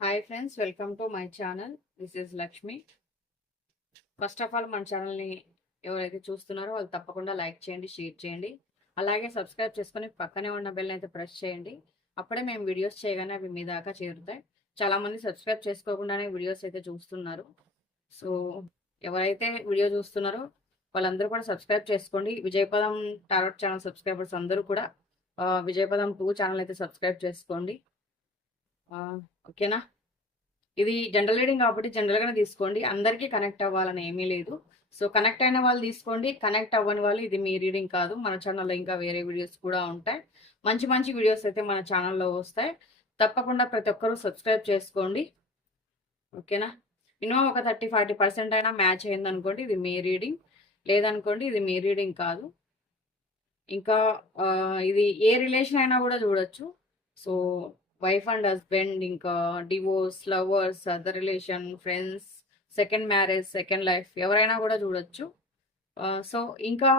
Hi friends, welcome to my channel. This is Lakshmi. First of all మన ఛానల్ని ఎవరైతే చూస్తున్నారో వాళ్ళు తప్పకుండా లైక్ చేయండి, షేర్ చేయండి. అలాగే సబ్స్క్రైబ్ చేసుకొని పక్కనే ఉన్న బెల్ని అయితే ప్రెస్ చేయండి. అప్పుడే మేము వీడియోస్ చేయగానే అవి మీ దాకా చేరుతాయి. చాలామంది సబ్స్క్రైబ్ చేసుకోకుండానే వీడియోస్ అయితే చూస్తున్నారు. సో ఎవరైతే వీడియో చూస్తున్నారో వాళ్ళందరూ కూడా సబ్స్క్రైబ్ చేసుకోండి. విజయపదం టారోట్ ఛానల్ సబ్స్క్రైబర్స్ అందరూ కూడా విజయపదం 2 ఛానల్ అయితే సబ్స్క్రైబ్ చేసుకోండి. ఓకేనా? ఇది జనరల్ రీడింగ్ కాబట్టి జనరల్గానే తీసుకోండి. అందరికీ కనెక్ట్ అవ్వాలని ఏమీ లేదు. సో కనెక్ట్ అయిన వాళ్ళు తీసుకోండి, కనెక్ట్ అవ్వని వాళ్ళు ఇది మీ రీడింగ్ కాదు. మన ఛానల్లో ఇంకా వేరే వీడియోస్ కూడా ఉంటాయి. మంచి మంచి వీడియోస్ అయితే మన ఛానల్లో వస్తాయి. తప్పకుండా ప్రతి ఒక్కరూ సబ్స్క్రైబ్ చేసుకోండి. ఓకేనా? మినిమం ఒక 30-40% అయినా మ్యాచ్ అయింది అనుకోండి, ఇది మీ రీడింగ్. లేదనుకోండి, ఇది మీ రీడింగ్ కాదు. ఇంకా ఇది ఏ రిలేషన్ అయినా కూడా చూడొచ్చు. సో వైఫ్ అండ్ హస్బెండ్, ఇంకా divorce, lovers, other relation, friends, second marriage, second life, ఎవరైనా కూడా చూడొచ్చు. సో ఇంకా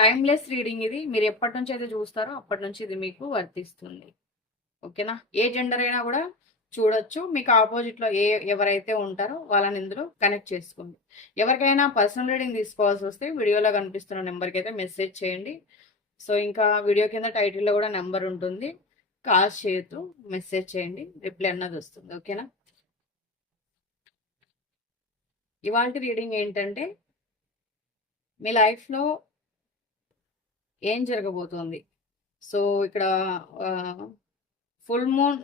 టైమ్లెస్ రీడింగ్ ఇది. మీరు ఎప్పటి నుంచి అయితే చూస్తారో అప్పటి నుంచి ఇది మీకు వర్తిస్తుంది. ఓకేనా? ఏ జెండర్ అయినా కూడా చూడొచ్చు. మీకు ఆపోజిట్లో ఎవరైతే ఉంటారో వాళ్ళని ఇందులో కనెక్ట్ చేసుకోండి. ఎవరికైనా పర్సనల్ రీడింగ్ తీసుకోవాల్సి వస్తే వీడియోలో కనిపిస్తున్న నెంబర్కి అయితే మెసేజ్ చేయండి. సో ఇంకా వీడియో కింద టైటిల్లో కూడా నెంబర్ ఉంటుంది. కాల్ చేయొద్దు, మెసేజ్ చేయండి, రిప్లై అన్నది వస్తుంది. ఓకేనా? ఇవాళ రీడింగ్ ఏంటంటే, మీ లైఫ్లో ఏం జరగబోతోంది. సో ఇక్కడ ఫుల్ మూన్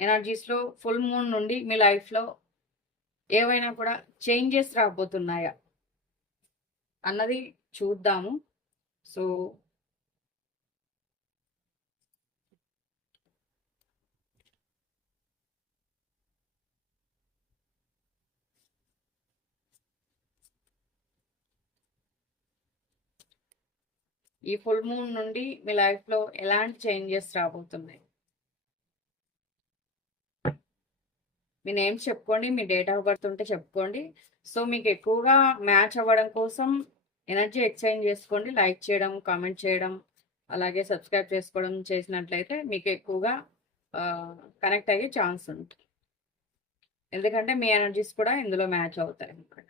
ఎనర్జీస్లో ఫుల్ మూన్ నుండి మీ లైఫ్లో ఏవైనా కూడా చేంజెస్ రాబోతున్నాయా అన్నది చూద్దాము. సో ఈ ఫుల్ మూన్ నుండి మీ లైఫ్లో ఎలాంటి చేంజెస్ రాబోతున్నాయి? మీ నేమ్స్ చెప్పుకోండి, మీ డేట్ ఆఫ్ బర్త్ ఉంటే చెప్పుకోండి. సో మీకు ఎక్కువగా మ్యాచ్ అవ్వడం కోసం ఎనర్జీ ఎక్స్చేంజ్ చేసుకోండి. లైక్ చేయడం, కామెంట్ చేయడం, అలాగే సబ్స్క్రైబ్ చేసుకోవడం చేసినట్లయితే మీకు ఎక్కువగా కనెక్ట్ అయ్యే ఛాన్స్ ఉంటుంది. ఎందుకంటే మీ ఎనర్జీస్ కూడా ఇందులో మ్యాచ్ అవుతాయి అన్నమాట.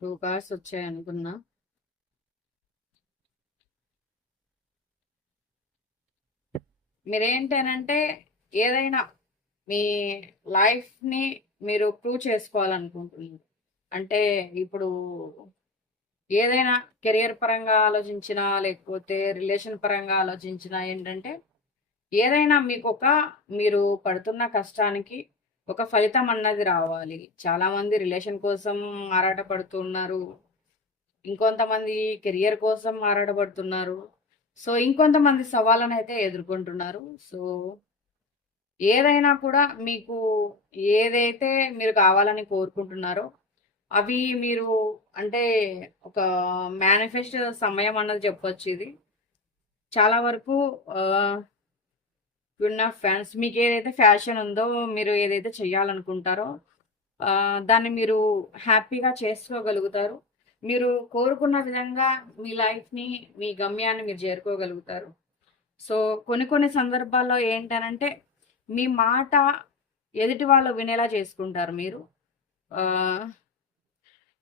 టూ కార్డ్స్ వచ్చాయి అనుకున్నా. మీరేంటనంటే ఏదైనా మీ లైఫ్ని మీరు ప్రూవ్ చేసుకోవాలనుకుంటున్నారు. అంటే ఇప్పుడు ఏదైనా కెరియర్ పరంగా ఆలోచించినా, లేకపోతే రిలేషన్ పరంగా ఆలోచించినా ఏంటంటే ఏదైనా మీరు పడుతున్న కష్టానికి ఒక ఫలితం అన్నది రావాలి. చాలామంది రిలేషన్ కోసం ఆరాటపడుతున్నారు. ఇంకొంతమంది కెరియర్ కోసం ఆరాటపడుతున్నారు. సో ఇంకొంతమంది సవాళ్ళను అయితే ఎదుర్కొంటున్నారు. సో ఏదైనా కూడా మీకు ఏదైతే మీరు కావాలని కోరుకుంటున్నారో అవి మీరు అంటే ఒక మేనిఫెస్ట్ సమయం అన్నది చెప్పొచ్చు ఇది. చాలా వరకు ఉన్న ఫ్యాన్స్ మీకు ఏదైతే ఫ్యాషన్ ఉందో, మీరు ఏదైతే చేయాలనుకుంటారో దాన్ని మీరు హ్యాపీగా చేసుకోగలుగుతారు. మీరు కోరుకున్న విధంగా మీ లైఫ్ని, మీ గమ్యాన్ని మీరు చేరుకోగలుగుతారు. సో కొన్ని కొన్ని సందర్భాల్లో ఏంటనంటే మీ మాట ఎదుటి వాళ్ళు వినేలా చేసుకుంటారు మీరు.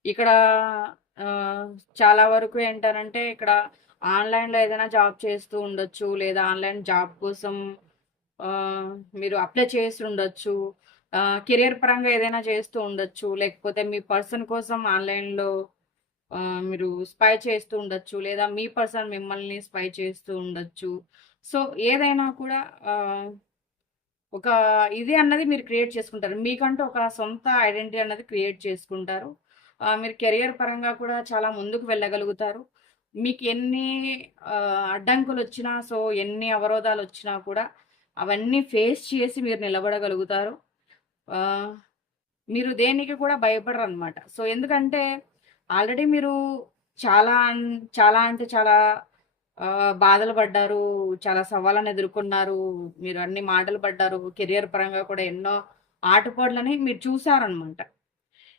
ఇక్కడ చాలా వరకు ఏంటనంటే ఇక్కడ ఆన్లైన్లో ఏదైనా జాబ్ చేస్తూ ఉండొచ్చు, లేదా ఆన్లైన్ జాబ్ కోసం మీరు అప్లై చేసి ఉండొచ్చు. కెరియర్ పరంగా ఏదైనా చేస్తూ ఉండొచ్చు, లేకపోతే మీ పర్సన్ కోసం ఆన్లైన్లో మీరు స్పై చేస్తూ ఉండొచ్చు, లేదా మీ పర్సన్ మిమ్మల్ని స్పై చేస్తూ ఉండొచ్చు. సో ఏదైనా కూడా ఒక ఇది అన్నది మీరు క్రియేట్ చేసుకుంటారు. మీకంటూ ఒక సొంత ఐడెంటిటీ అన్నది క్రియేట్ చేసుకుంటారు. మీరు కెరియర్ పరంగా కూడా చాలా ముందుకు వెళ్ళగలుగుతారు. మీకు ఎన్ని అడ్డంకులొచ్చినా, సో ఎన్ని అవరోధాలొచ్చినా కూడా అవన్నీ ఫేస్ చేసి మీరు నిలబడగలుగుతారు. ఆహ్, మీరు దేనికి కూడా భయపడరనమాట. సో ఎందుకంటే ఆల్రెడీ మీరు చాలా చాలా అంటే చాలా బాధలు పడ్డారు. చాలా సవాళ్ళను ఎదుర్కొన్నారు. మీరు అన్ని మాటలు పడ్డారు. కెరియర్ పరంగా కూడా ఎన్నో ఆటుపోట్లని మీరు చూసారనమాట.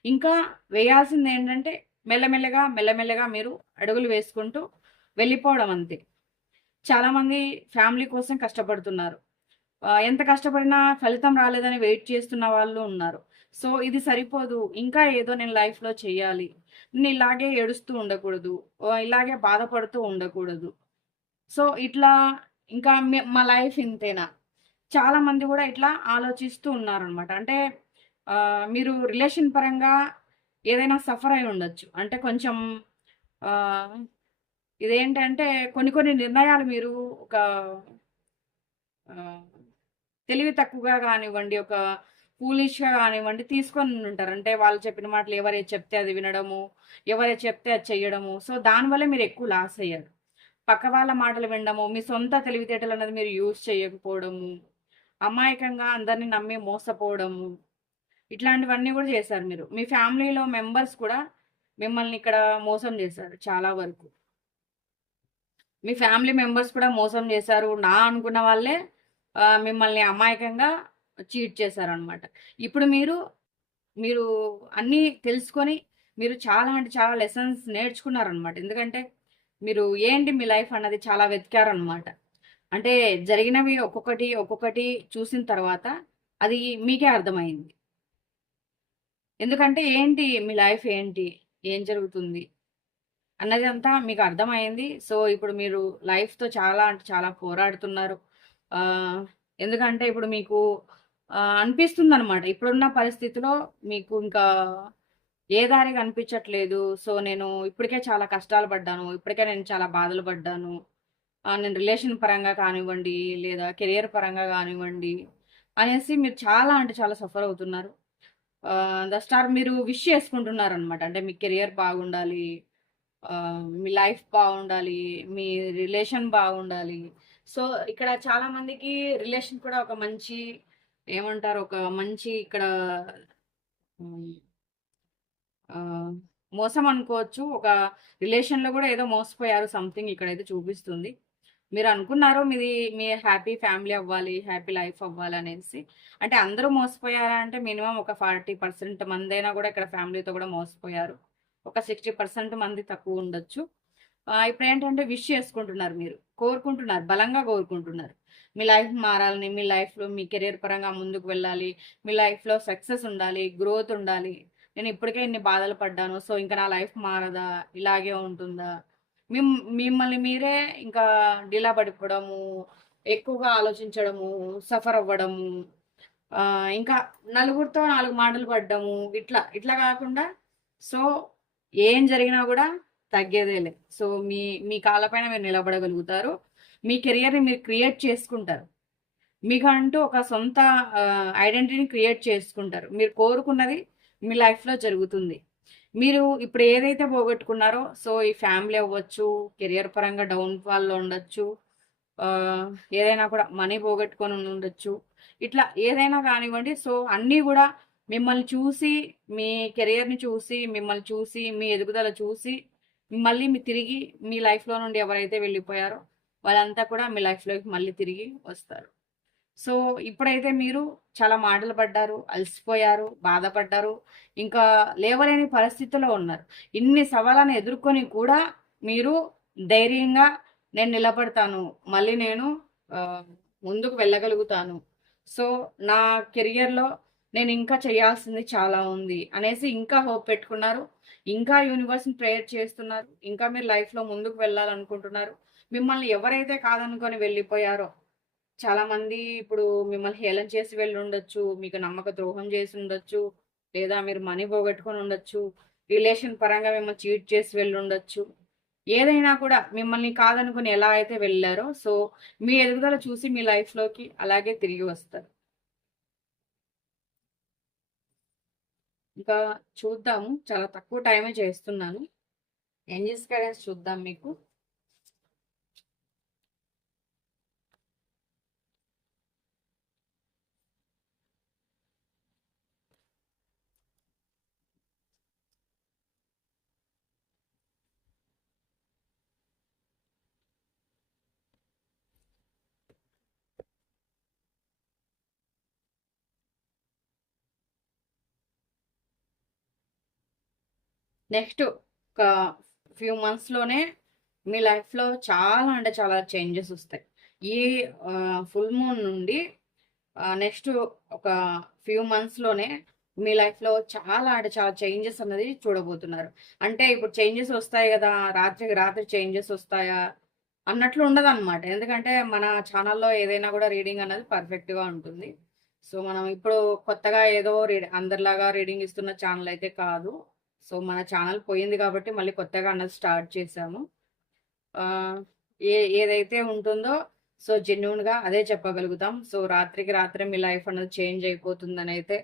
ఇంకా వేయాల్సిందేంటంటే మెల్లమెల్లగా, మెల్లమెల్లగా మీరు అడుగులు వేసుకుంటూ వెళ్ళిపోవడం అంతే. చాలామంది ఫ్యామిలీ కోసం కష్టపడుతున్నారు. ఎంత కష్టపడినా ఫలితం రాలేదని వెయిట్ చేస్తున్న వాళ్ళు ఉన్నారు. సో, ఇది సరిపోదు. ఇంకా ఏదో నేను లైఫ్‌లో చేయాలి. నేను ఇలాగే ఏడుస్తూ ఉండకూడదు. ఇలాగే బాధపడుతూ ఉండకూడదు. సో, ఇట్లా ఇంకా మా లైఫ్ ఇంతేనా? చాలామంది గూడా ఇట్లా ఆలోచిస్తూ ఉన్నారనమాట. అంటే మీరు రిలేషన్ పరంగా ఏదైనా సఫర్ అయి ఉండొచ్చు. అంటే కొంచెం ఆహ్, ఇదేంటంటే కొన్ని కొన్ని నిర్ణయాలు మీరు ఒక ఆహ్, తెలివి తక్కువగా గానివ్వండి, ఒక ఫూలిష్‌గా గానివ్వండి తీసుకొనుంటారు. అంటే వాళ్ళు చెప్పిన మాటలు ఎవరేది చెప్తే అది వినడము, ఎవరేది చెప్తే అది చెయ్యడము. సో, దానివల్లే మీరెక్కువ లాస్ అయ్యారు. పక్క వాళ్ళ మాటలు వినడము, మీ సొంత తెలివితేటలనేది మీరు యూజ్ చేయకపోవడము, అమాయకంగా అందరిని నమ్మి మోసపోవడము, ఇట్లాంటివన్నీ గూడా చేశారు మీరు. మీ ఫ్యామిలీలో మెంబర్స్ కూడా మిమ్మల్ని ఇక్కడ మోసం చేశారు చాలా వరకు. మీ ఫ్యామిలీ మెంబర్స్ కూడా మోసం చేశారు. అనుకున్న వాళ్ళే మిమ్మల్ని అమాయకంగా చీట్ చేశారనమాట. ఇప్పుడు మీరు, మీరు అన్నీ తెలుసుకొని మీరు చాలా అంటే చాలా లెసన్స్ నేర్చుకున్నారనమాట. ఎందుకంటే మీరు ఏంటి మీ లైఫ్ అన్నది చాలా వెతికారనమాట. అంటే జరిగినవి ఒక్కొక్కటి, ఒక్కొక్కటి చూసిన తర్వాత అది మీకే అర్థమైంది. ఎందుకంటే ఏంటి మీ లైఫ్ ఏంటి? ఏం జరుగుతుంది? అన్నదంతా మీకు అర్థమైంది. సో, ఇప్పుడు మీరు లైఫ్‌తో చాలా అంటే చాలా పోరాడుతున్నారు. ఆహ్, ఎందుకంటే ఇప్పుడు మీకు అనిపిస్తుందనమాట. ఇప్పుడున్న పరిస్థితిలో మీకు ఇంకా ఏ దారి కనిపించట్లేదు. సో, నేను ఇప్పటికే చాలా కష్టాలు పడ్డాను. ఇప్పటికే నేను చాలా బాధలు పడ్డాను. నేను రిలేషన్ పరంగా కానివ్వండి, లేదా కెరియర్ పరంగా గానివ్వండి, అనేసి మీరు చాలా అంటే చాలా సఫర్ అవుతున్నారు. మీరు విష్ చేసుకుంటున్నారనమాట. అంటే మీ కెరియర్ బాగుండాలి. మీ లైఫ్ బావుండాలి. మీ రిలేషన్ బాగుండాలి. సో, ఇక్కడ చాలా మందికి రిలేషన్ కూడా ఒక మంచి ఏమంటారు? ఒక మంచి ఇక్కడ హ్మ్. ఆహ్, మోసం అనుకోవచ్చు. ఒక రిలేషన్‌లో గూడా ఏదో మోసపోయారు సంథింగ్ ఇక్కడైతే చూపిస్తుంది. మీరనుకున్నారు మీ హ్యాపీ ఫ్యామిలీ అవ్వాలి, హ్యాపీ లైఫ్ అవ్వాలనేసి. అంటే అందరూ మోసపోయారా అంటే మినిమమ్ ఒక 40% మందైనా గూడా ఇక్కడ ఫ్యామిలీతో గూడా మోసపోయారు. ఒక 60% మంది తక్కువుండొచ్చు. ఇప్పుడేంటంటే విష్ చేసుకుంటున్నారు మీరు. కోరుకుంటున్నారు. బలంగా కోరుకుంటున్నారు. మీ లైఫ్ మారాలని, మీ లైఫ్‌లో మీ కెరియర్ పరంగా ముందుకు వెళ్ళాలి. మీ లైఫ్‌లో సక్సెస్ ఉండాలి, గ్రోత్ ఉండాలి. నేను ఇప్పటికే ఇన్ని బాధలు పడ్డాను. సో, ఇంక నా లైఫ్ మారదా? ఇలాగే ఉంటుందా? మిమ్మల్ని మీరే ఇంకా డీలా పడిపోవడము, ఎక్కువగా ఆలోచించడము, సఫర్ అవ్వడము, ఇంకా నలుగురితో 4 మాటలు పడ్డము, ఇట్లా గాకుండా సో, ఏం జరిగినా గూడా తగ్గేదేలే. సో, మీ మీ కాళ్ళ పైన మీరు నిలబడగలుగుతారు. మీ కెరియర్‌ని మీరు క్రియేట్ చేసుకుంటారు. మీకంటూ ఒక సొంత ఐడెంటిటీని క్రియేట్ చేసుకుంటారు. మీరు కోరుకున్నది మీ లైఫ్‌లో జరుగుతుంది. మీరు ఇప్పుడు ఏదైతే పోగొట్టుకున్నారో, సో, ఈ ఫ్యామిలీ అవ్వచ్చు, కెరియర్ పరంగా డౌన్ ఫాల్‌లో ఉండొచ్చు. ఆహ్, ఏదైనా కూడా మనీ పోగొట్టుకొని ఉండొచ్చు. ఇట్లా ఏదైనా గానివ్వండి. సో, అన్నీ గూడా మిమ్మల్ని చూసి, మీ కెరియర్‌ని చూసి, మిమ్మల్ని చూసి, మీ ఎదుగుదల చూసి, మళ్ళీ తిరిగి మీ లైఫ్‌లో నుండి ఎవరైతే వెళ్ళిపోయారో, వాళ్ళంతా కూడా మీ లైఫ్‌లోకి మళ్ళీ తిరిగి వస్తారు. సో, ఇప్పుడైతే మీరు చాలా మాటలు పడ్డారు, అలసిపోయారు, బాధపడ్డారు. ఇంకా లేవలేని పరిస్థితిలో ఉన్నారు. ఇన్ని సవాళ్ళను ఎదుర్కొని కూడా మీరు ధైర్యంగా నేను నిలబడతాను. మళ్ళీ నేను ఆహ్, ముందుకు వెళ్ళగలుగుతాను. సో, నా కెరియర్‌లో నేను ఇంకా చేయాల్సింది చాలా ఉంది అనేసి ఇంకా హోప్ పెట్టుకున్నారు. ఇంకా యూనివర్స్‌ని ప్రేయర్ చేస్తున్నారు. ఇంకా మీరు లైఫ్‌లో ముందుకు వెళ్ళాలనుకుంటున్నారు. మిమ్మల్ని ఎవరైతే కాదనుకొని వెళ్ళిపోయారో చాలామంది ఇప్పుడు మిమ్మల్ని హేళన చేసి వెళ్ళుండొచ్చు. మీకు నమ్మక ద్రోహం చేసుండొచ్చు. లేదా మీరు మనీ పోగొట్టుకొని ఉండొచ్చు. రిలేషన్ పరంగా మిమ్మల్ని చీట్ చేసి వెళ్ళుండొచ్చు. ఏదైనా కూడా మిమ్మల్ని కాదనుకుని ఎలా అయితే వెళ్లారో, సో, మీ ఎదుగుదల చూసి మీ లైఫ్‌లోకి అలాగే తిరిగి వస్తారు. ఇంకా చూద్దాము. చాలా తక్కువ టైమే చేస్తున్నాను. ఏంజెల్స్ గైడెన్స్ చూద్దాం మీకు. నెక్స్ట్ ఒక ఫ్యూ మంత్స్లోనే మీ లైఫ్లో చాలా అంటే చాలా చేంజెస్ వస్తాయి. ఈ ఫుల్ మూన్ నుండి నెక్స్ట్ ఒక ఫ్యూ మంత్స్లోనే మీ లైఫ్లో చాలా అంటే చాలా చేంజెస్ అన్నది చూడబోతున్నారు. అంటే ఇప్పుడు చేంజెస్ వస్తాయి కదా, రాత్రికి రాత్రి చేంజెస్ వస్తాయా అన్నట్లు ఉండదు అనమాట. ఎందుకంటే మన ఛానల్లో ఏదైనా కూడా రీడింగ్ అన్నది పర్ఫెక్ట్గా ఉంటుంది. సో మనం ఇప్పుడు కొత్తగా ఏదో అందరిలాగా రీడింగ్ ఇస్తున్న ఛానల్ అయితే కాదు. సో మన ఛానల్ పోయింది కాబట్టి మళ్ళీ కొత్తగా అన్నది స్టార్ట్ చేసాము. ఏదైతే ఉంటుందో సో జెన్యున్గా అదే చెప్పగలుగుతాం. సో రాత్రికి రాత్రి మీ లైఫ్ అనేది చేంజ్ అయిపోతుందని అయితే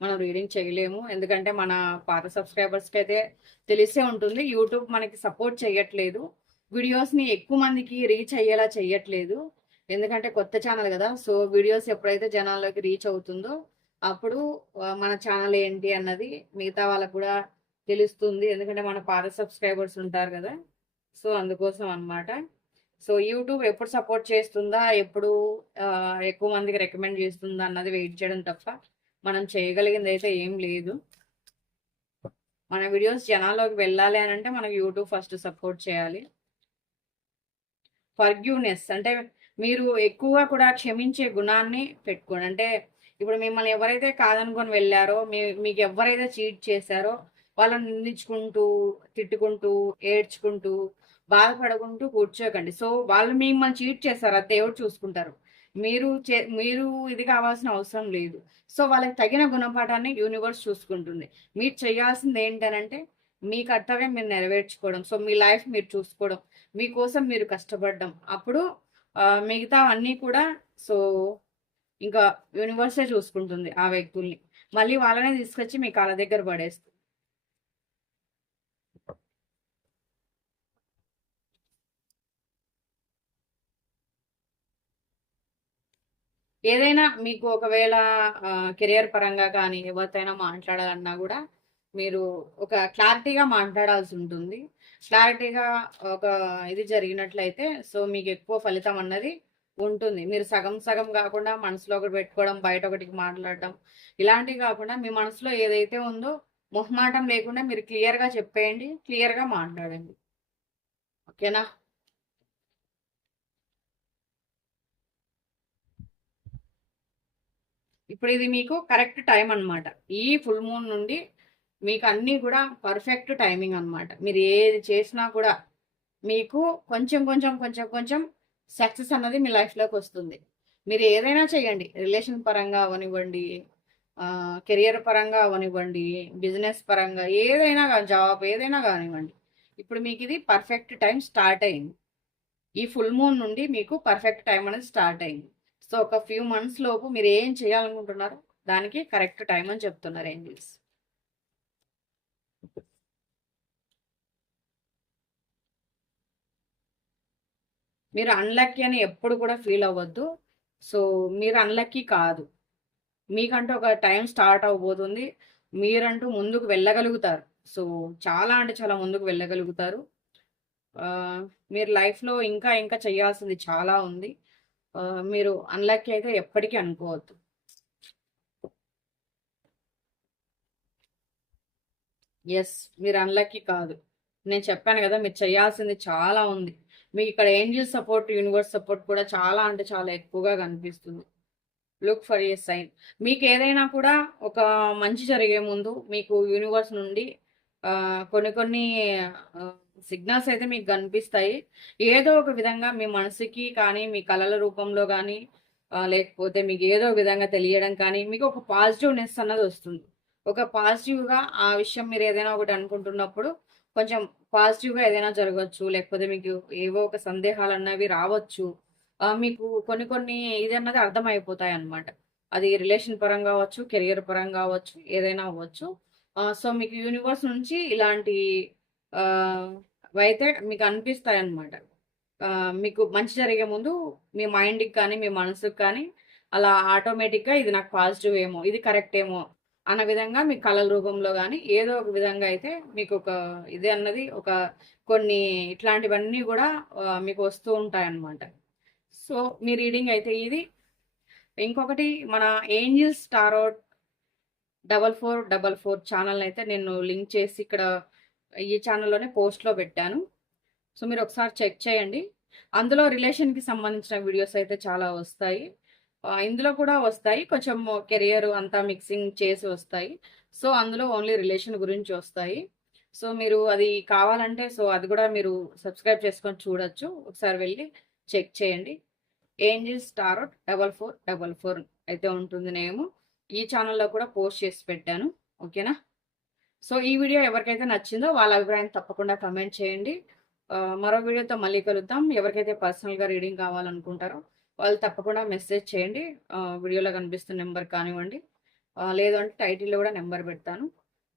మనం రీడింగ్ చేయలేము. ఎందుకంటే మన పాత సబ్స్క్రైబర్స్కి అయితే తెలిసే ఉంటుంది, యూట్యూబ్ మనకి సపోర్ట్ చేయట్లేదు, వీడియోస్ని ఎక్కువ మందికి రీచ్ అయ్యేలా చేయట్లేదు. ఎందుకంటే కొత్త ఛానల్ కదా, సో వీడియోస్ ఎప్పుడైతే జనాల్లోకి రీచ్ అవుతుందో అప్పుడు మన ఛానల్ ఏంటి అన్నది మిగతా వాళ్ళకు కూడా తెలుస్తుంది. ఎందుకంటే మన పాత సబ్స్క్రైబర్స్ ఉంటారు కదా, సో అందుకోసం అన్నమాట. సో యూట్యూబ్ ఎప్పుడు సపోర్ట్ చేస్తుందా, ఎప్పుడు ఎక్కువ మందికి రికమెండ్ చేస్తుందా అన్నది వెయిట్ చేయడం తప్ప మనం చేయగలిగింది అయితే ఏం లేదు. మన వీడియోస్ జనాల్లోకి వెళ్ళాలి అని అంటే మనకు యూట్యూబ్ ఫస్ట్ సపోర్ట్ చేయాలి. ఫర్గ్యూనెస్ అంటే మీరు ఎక్కువగా కూడా క్షమించే గుణాన్ని పెట్టుకోండి. అంటే ఇప్పుడు మిమ్మల్ని ఎవరైతే కాదనుకొని వెళ్ళారో, మీకు ఎవరైతే చీట్ చేశారో వాళ్ళని నిందించుకుంటూ, తిట్టుకుంటూ, ఏడ్చుకుంటూ, బాధపడుకుంటూ కూర్చోకండి. సో వాళ్ళు మిమ్మల్ని చీట్ చేస్తారు, అది దేవుడు చూసుకుంటారు. మీరు ఇది కావాల్సిన అవసరం లేదు. సో వాళ్ళకి తగిన గుణపాఠాన్ని యూనివర్స్ చూసుకుంటుంది. మీరు చేయాల్సింది ఏంటనంటే మీ కర్తవ్యం మీరు నెరవేర్చుకోవడం. సో మీ లైఫ్ మీరు చూసుకోవడం, మీకోసం మీరు కష్టపడడం. అప్పుడు మిగతా అన్నీ కూడా సో ఇంకా యూనివర్సే చూసుకుంటుంది ఆ వ్యక్తుల్ని. మళ్ళీ వాళ్ళనే తీసుకొచ్చి మీ కాళ్ళ దగ్గర పడేస్తుంది. ఏదైనా మీకు ఒకవేళ కెరియర్ పరంగా కానీ ఎవరితోనైనా మాట్లాడాలన్నా కూడా మీరు ఒక క్లారిటీగా మాట్లాడాల్సి ఉంటుంది. క్లారిటీగా ఒక ఇది జరిగినట్లయితే సో మీకు ఎక్కువ ఫలితం అన్నది ఉంటుంది. మీరు సగం సగం కాకుండా మనసులో ఒకటి పెట్టుకోవడం, బయట ఒకటికి మాట్లాడడం ఇలాంటివి కాకుండా మీ మనసులో ఏదైతే ఉందో మొహమాటం లేకుండా మీరు క్లియర్గా చెప్పేయండి, క్లియర్గా మాట్లాడండి. ఓకేనా? ఇప్పుడు ఇది మీకు కరెక్ట్ టైం అనమాట. ఈ ఫుల్ మూన్ నుండి మీకు అన్నీ కూడా పర్ఫెక్ట్ టైమింగ్ అనమాట. మీరు ఏది చేసినా కూడా మీకు కొంచెం కొంచెం కొంచెం కొంచెం సక్సెస్ అన్నది మీ లైఫ్లోకి వస్తుంది. మీరు ఏదైనా చేయండి, రిలేషన్ పరంగా అవనివ్వండి, కెరియర్ పరంగా అవనివ్వండి, బిజినెస్ పరంగా ఏదైనా జాబ్ ఏదైనా కానివ్వండి. ఇప్పుడు మీకు ఇది పర్ఫెక్ట్ టైం స్టార్ట్ అయింది. ఈ ఫుల్ మూన్ నుండి మీకు పర్ఫెక్ట్ టైం అనేది స్టార్ట్ అయింది. సో ఒక ఫ్యూ మంత్స్ లోపు మీరు ఏం చేయాలనుకుంటున్నారు దానికి కరెక్ట్ టైం అని చెప్తున్నారు ఏంజల్స్. మీరు అన్లక్కీ అని ఎప్పుడు కూడా ఫీల్ అవ్వద్దు. సో మీరు అన్లక్కీ కాదు, మీకంటూ ఒక టైం స్టార్ట్ అవబోతుంది. మీరంటూ ముందుకు వెళ్ళగలుగుతారు. సో చాలా అంటే చాలా ముందుకు వెళ్ళగలుగుతారు. మీరు లైఫ్లో ఇంకా ఇంకా చేయాల్సింది చాలా ఉంది. మీరు అన్లక్కీ అయితే ఎప్పటికీ అనుకోవద్దు. ఎస్, మీరు అన్లక్కీ కాదు. నేను చెప్పాను కదా, మీరు చేయాల్సింది చాలా ఉంది. మీకు ఇక్కడ ఏంజిల్ సపోర్ట్, యూనివర్స్ సపోర్ట్ కూడా చాలా అంటే చాలా ఎక్కువగా కనిపిస్తుంది. Look for a sign. మీకు ఏదైనా కూడా ఒక మంచి జరిగే ముందు మీకు యూనివర్స్ నుండి కొన్ని కొన్ని సిగ్నల్స్ అయితే మీకు కనిపిస్తాయి. ఏదో ఒక విధంగా మీ మనసుకి కానీ, మీ కళల రూపంలో కానీ, లేకపోతే మీకు ఏదో విధంగా తెలియడం కానీ, మీకు ఒక పాజిటివ్నెస్ అన్నది వస్తుంది. ఒక పాజిటివ్గా ఆ విషయం మీరు ఏదైనా ఒకటి అనుకుంటున్నప్పుడు కొంచెం పాజిటివ్గా ఏదైనా జరగవచ్చు, లేకపోతే మీకు ఏవో ఒక సందేహాలు అన్నవి రావచ్చు. మీకు కొన్ని కొన్ని ఇది అన్నది అర్థమైపోతాయి అన్నమాట. అది రిలేషన్ పరంగా అవ్వచ్చు, కెరియర్ పరంగా అవ్వచ్చు, ఏదైనా అవ్వచ్చు. సో మీకు యూనివర్స్ నుంచి ఇలాంటి అయితే మీకు అనిపిస్తాయి అన్నమాట. మీకు మంచి జరిగే ముందు మీ మైండ్‌కి కానీ, మీ మనసుకి కానీ అలా ఆటోమేటిక్‌గా ఇది నాకు పాజిటివ్ ఏమో, ఇది కరెక్ట్ ఏమో అన్న విధంగా మీ కలల రూపంలో గానీ, ఏదో ఒక విధంగా అయితే మీకొక ఇది అన్నది ఒక కొన్ని ఇట్లాంటివన్నీ గూడా మీకు వస్తూ ఉంటాయన్నమాట. సో, మీ రీడింగ్ అయితే ఇది. ఇంకొకటి మన ఏంజిల్స్ టారోట్ 4444 ఛానల్ అయితే నేను లింక్ చేసి ఇక్కడ ఈ ఛానల్‌లోనే పోస్ట్‌లో పెట్టాను. సో, మీరు ఒకసారి చెక్ చేయండి. అందులో రిలేషన్‌కి సంబంధించిన వీడియోస్ అయితే చాలా వస్తాయి. ఇందులో కూడా వస్తాయి. కొంచెం కెరియర్ అంతా మిక్సింగ్ చేసి వస్తాయి. సో, అందులో ఓన్లీ రిలేషన్ గురించి వస్తాయి. సో, మీరు అది కావాలంటే అది కూడా మీరు సబ్స్క్రైబ్ చేసుకొని చూడొచ్చు. ఒకసారి వెళ్లి చెక్ చేయండి. ఏంజిల్స్ టారోట్ 4444 అయితే ఉంటుంది నేము. ఈ ఛానల్‌లో కూడా పోస్ట్ చేసి పెట్టాను. ఓకేనా? సో, ఈ వీడియో ఎవరికైతే నచ్చిందో వాళ్ళ అభిప్రాయం తప్పకుండా కామెంట్ చేయండి. మరో వీడియోతో మళ్ళీ కలుద్దాం. ఎవరికైతే పర్సనల్‌గా రీడింగ్ కావాలనుకుంటారో వాళ్ళు తప్పకుండా మెసేజ్ చేయండి. వీడియోలో కనిపిస్తున్న నెంబర్ కానివ్వండి. లేదు అంటే టైటిల్‌లో కూడా నెంబర్ పెడతాను.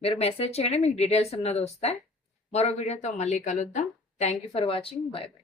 మీరు మెసేజ్ చేయండి. మీకు డీటెయిల్స్ అన్నది వస్తాయి. మరో వీడియోతో మళ్ళీ కలుద్దాం. Thank you for watching. By by.